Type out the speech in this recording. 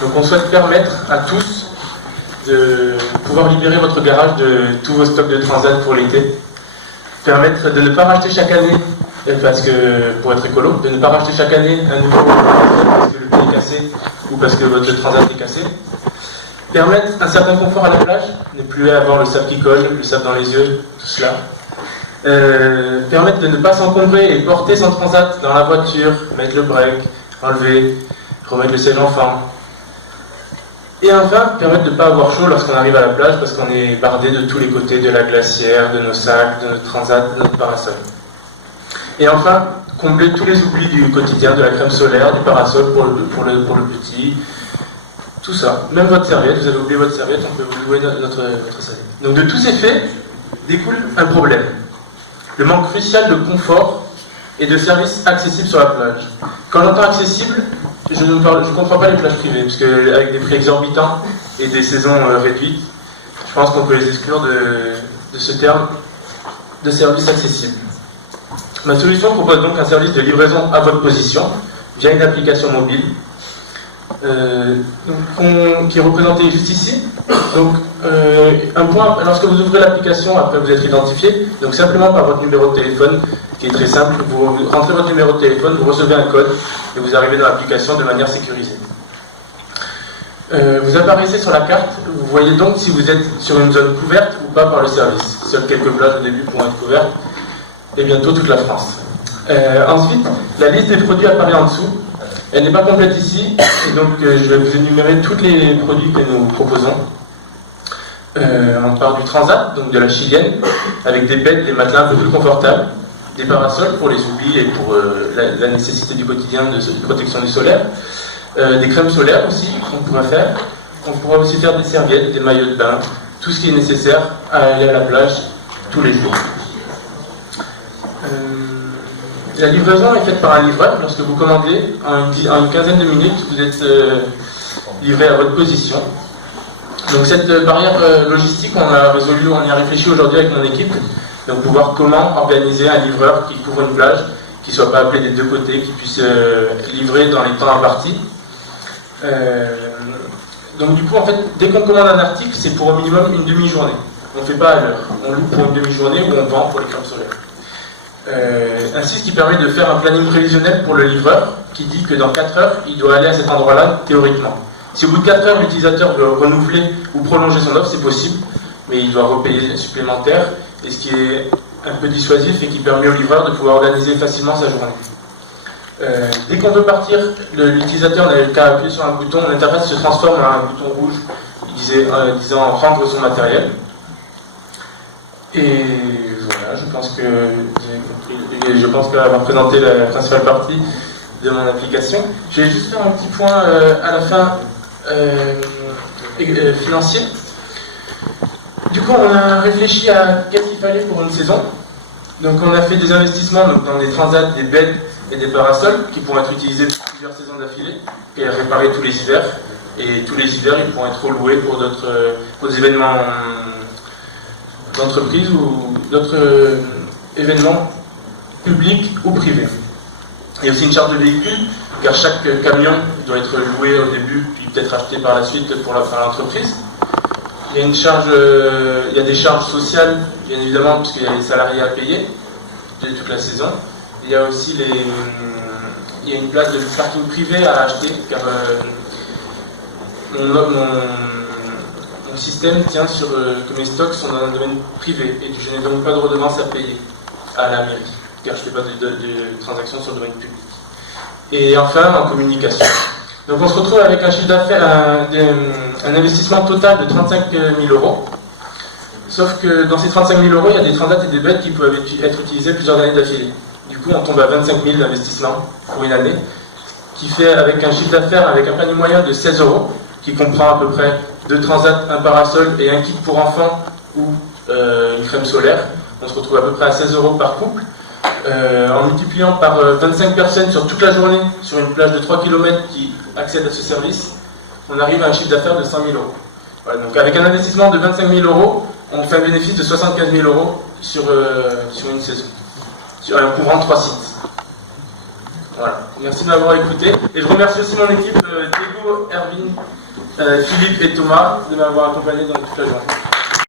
Donc on souhaite permettre à tous de pouvoir libérer votre garage de tous vos stocks de transat pour l'été. Permettre de ne pas racheter chaque année, parce que, pour être écolo, de ne pas racheter chaque année un nouveau parce que le pied est cassé ou parce que votre transat est cassé. Permettre un certain confort à la plage, ne plus avoir le sable qui colle, le sable dans les yeux, tout cela. Permettre de ne pas s'encombrer et porter son transat dans la voiture, mettre le break, enlever, remettre le siège enfant. Et enfin, permettre de ne pas avoir chaud lorsqu'on arrive à la plage parce qu'on est bardé de tous les côtés de la glacière, de nos sacs, de notre transat, de notre parasol. Et enfin, combler tous les oublis du quotidien, de la crème solaire, du parasol pour le petit, tout ça. Même votre serviette, vous avez oublié votre serviette, on peut vous louer notre serviette. Donc de tous ces faits découle un problème. Le manque crucial de confort et de services accessibles sur la plage. Quand on entend accessible, je ne comprends pas les plages privées, parce qu'avec des prix exorbitants et des saisons réduites, je pense qu'on peut les exclure de ce terme de service accessible. Ma solution propose donc un service de livraison à votre position via une application mobile qui est représentée juste ici. Donc, un point, lorsque vous ouvrez l'application, après vous êtes identifié, donc simplement par votre numéro de téléphone, qui est très simple, vous rentrez votre numéro de téléphone, vous recevez un code et vous arrivez dans l'application de manière sécurisée. Vous apparaissez sur la carte, vous voyez donc si vous êtes sur une zone couverte ou pas par le service. Seules quelques plages au début pourront être couvertes, et bientôt toute la France. Ensuite, la liste des produits apparaît en dessous. Elle n'est pas complète ici, et donc je vais vous énumérer tous les produits que nous proposons. On part du transat, donc de la chilienne, avec des bêtes, des matelas un peu plus confortables, des parasols pour les oublis et pour la nécessité du quotidien de protection du solaire, des crèmes solaires aussi qu'on pourra faire. On pourra aussi faire des serviettes, des maillots de bain, tout ce qui est nécessaire à aller à la plage tous les jours. La livraison est faite par un livreur. Lorsque vous commandez, en une quinzaine de minutes, vous êtes livré à votre position. Donc cette barrière logistique, on y a réfléchi aujourd'hui avec mon équipe. Donc pour voir comment organiser un livreur qui couvre une plage, qui ne soit pas appelé des deux côtés, qui puisse livrer dans les temps impartis. Donc du coup, en fait, dès qu'on commande un article, c'est pour au minimum une demi-journée. On ne fait pas à l'heure. On loue pour une demi-journée ou on vend pour les crèmes solaires. Ainsi, ce qui permet de faire un planning prévisionnel pour le livreur qui dit que dans 4 heures, il doit aller à cet endroit-là, théoriquement. Si au bout de 4 heures, l'utilisateur veut renouveler ou prolonger son offre, c'est possible, mais il doit repayer supplémentaire, et ce qui est un peu dissuasif et qui permet au livreur de pouvoir organiser facilement sa journée. Dès qu'on veut partir, l'utilisateur n'a qu'à appuyer sur un bouton, l'interface se transforme en un bouton rouge disant rendre son matériel. Et voilà, je pense que j'ai compris. Je pense qu'elle va présenter la principale partie de mon application. Je vais juste faire un petit point à la fin financier. Du coup, on a réfléchi à qu'est-ce qu'il fallait pour une saison. Donc, on a fait des investissements dans des transats, des beds et des parasols qui pourront être utilisés pour plusieurs saisons d'affilée et réparés tous les hivers. Et tous les hivers, ils pourront être reloués pour des événements d'entreprise ou d'autres événements publics ou privés. Il y a aussi une charge de véhicule, car chaque camion doit être loué au début, puis peut-être acheté par la suite par l'entreprise. Il y a une charge, il y a des charges sociales, bien évidemment, parce qu'il y a les salariés à payer de toute la saison. Il y a aussi il y a une place de parking privé à acheter, car mon système tient sur que mes stocks sont dans un domaine privé et je n'ai donc pas de redevance à payer à la mairie, car je ne fais pas de transactions sur le domaine public. Et enfin, en communication. Donc on se retrouve avec un chiffre d'affaires, un investissement total de 35 000 euros. Sauf que dans ces 35 000 euros, il y a des transats et des bêtes qui peuvent être utilisés plusieurs années d'affilée. Du coup, on tombe à 25 000 d'investissement pour une année, qui fait avec un chiffre d'affaires avec un panier moyen de 16 euros, qui comprend à peu près 2 transats, un parasol et un kit pour enfants ou une crème solaire. On se retrouve à peu près à 16 euros par couple. En multipliant par 25 personnes sur toute la journée, sur une plage de 3 km qui accèdent à ce service, on arrive à un chiffre d'affaires de 100 000 euros. Voilà, donc avec un investissement de 25 000 euros, on fait un bénéfice de 75 000 euros sur une saison, en couvrant 3 sites. Voilà. Merci de m'avoir écouté. Et je remercie aussi mon équipe, Diego, Erwin, Philippe et Thomas, de m'avoir accompagné dans toute la journée.